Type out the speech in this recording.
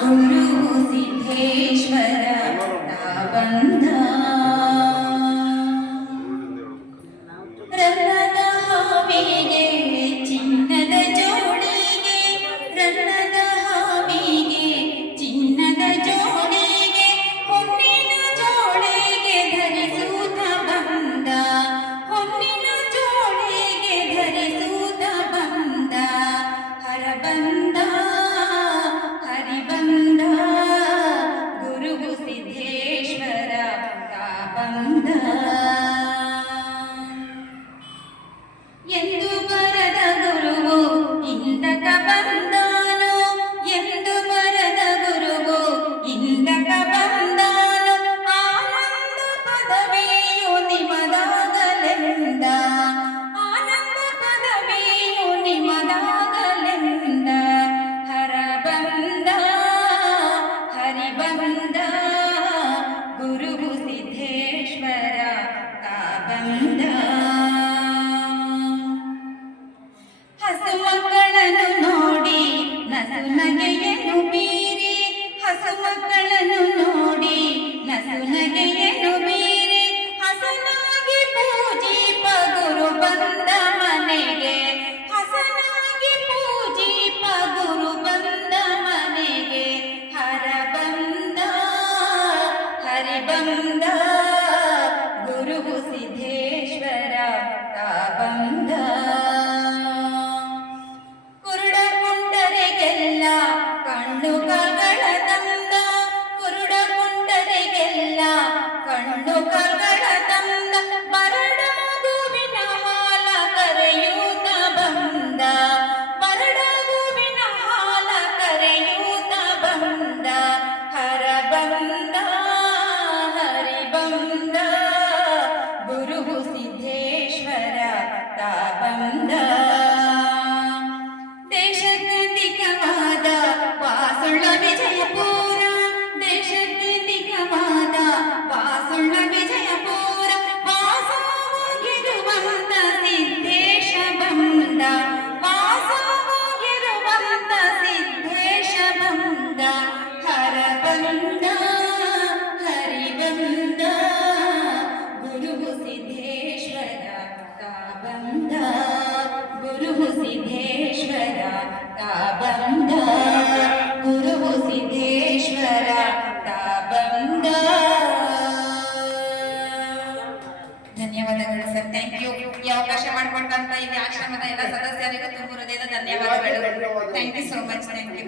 ಗುರು ಸಿದ್ದೇಶ್ವರ ಬಂದ ರನ್ನದ ಹಾವಿಗೆ ಚಿನ್ನದ ಜೋಡಿಗೆ ರನ್ನದ ಹಾವಿಗೆ ಚಿನ್ನದ ಜೋಡಿಗೆ ಹೊನ್ನಿನ ಜೋಳಿಗೆ ಧರಿಸೂತ ಬಂದ ಹೊನ್ನಿನ ಜೋಳಿಗೆ ಧರಿಸೂತ ಬಂದ ಹರ ಬಂದ ಹರಿ ಬಂದ ಗುರು ಸಿದ್ದೇಶ್ವರ ಬಂದ ಎಂದು ಬರದ ಗುರುವು ಇಂದಕ ಬಂದಾನು ಎಂದು ಬರದ ಗುರುವು ಇಂದಕ ಬಂದಾನು ಆನಂದ ಪದವಿಯು ನಿಮದಾಗಲೆಂದ ಆನಂದ ಪದವಿಯು ನಿಮದಾಗಲೆಂದ ಹರ ಬಂದ ಹರಿ ಬಂದ ಗುರು ಸಿದ್ದೇಶ್ವರ ಬಂದ ಹಸು ಮಕ್ಕಳನ್ನು ನೋಡಿ ನಸು ನಗೆಯನ್ನು ಬೀರಿ ಹಸು ಮಕ್ಕಳನ್ನು ನೋಡಿ ನಸು ನಗೆಯನ್ನು ಬೀರಿ ಹಸನಾಗಿ ಪೂಜಿಪ ಗುರು ಬಂದ ಮನೆಗೆ ಹಸನಾಗಿ ಪೂಜಿಪ ಗುರು ಬಂದ ಮನೆಗೆ ಹರ ಬಂದ ಹರಿ ಬಂದ ಗುರು ಸಿದ್ದೇಶ್ವರ ಬಂದ ಕಣ್ಣುಗಳ ತಂದ ಕುರುಡ ಕುಂಡರಿಗೆಲ್ಲ ಕಣ್ಣುಗಳ ತಂದ ಬರಡಗುವಿನ ಹಾಲ ಕರೆಯೂತ ಬಂದ ಬರಡಗುವಿನ ಹಾಲ ಕರೆಯೂತ ಬಂದ ಹರ ಬಂದ ಹರಿ ಬಂದ ಗುರು ಸಿದ್ದೇಶ್ವರ ಬಂದ ವಾಸುಳ್ಳ ವಿಜಯಪುರ ದೇಶಕೃತಿಕವಾದ ವಾಸುಳ್ಳ ವಿಜಯಪುರ ವಾಸವಾಗಿರುವಂತ ಸಿದ್ದೇಶ ಬಂದ ವಾಸವಾಗಿರುವಂತ ಸಿದ್ದೇಶ ಬಂದ ಹರ ಬಂದ ಹರಿ ಬಂದ ಗುರು ಸಿದ್ದೇಶ್ವರ ಬಂದ ಗುರು ಸಿದ್ದೇಶ್ವರ ಬಂದ ಗುರು ಸಿದ್ದೇಶ್ವರ ಬಂದ. ಧನ್ಯವಾದಗಳು ಸರ್, ಥ್ಯಾಂಕ್ ಯು. ಈ ಅವಕಾಶ ಮಾಡಿಕೊಟ್ಟಂತ ಇಲ್ಲಿ ಆಶ್ರಮದ ಎಲ್ಲ ಸದಸ್ಯರಿಗೂ ತುಂಬ ಹೃದಯದ ಧನ್ಯವಾದಗಳು. Thank you so much. Thank you.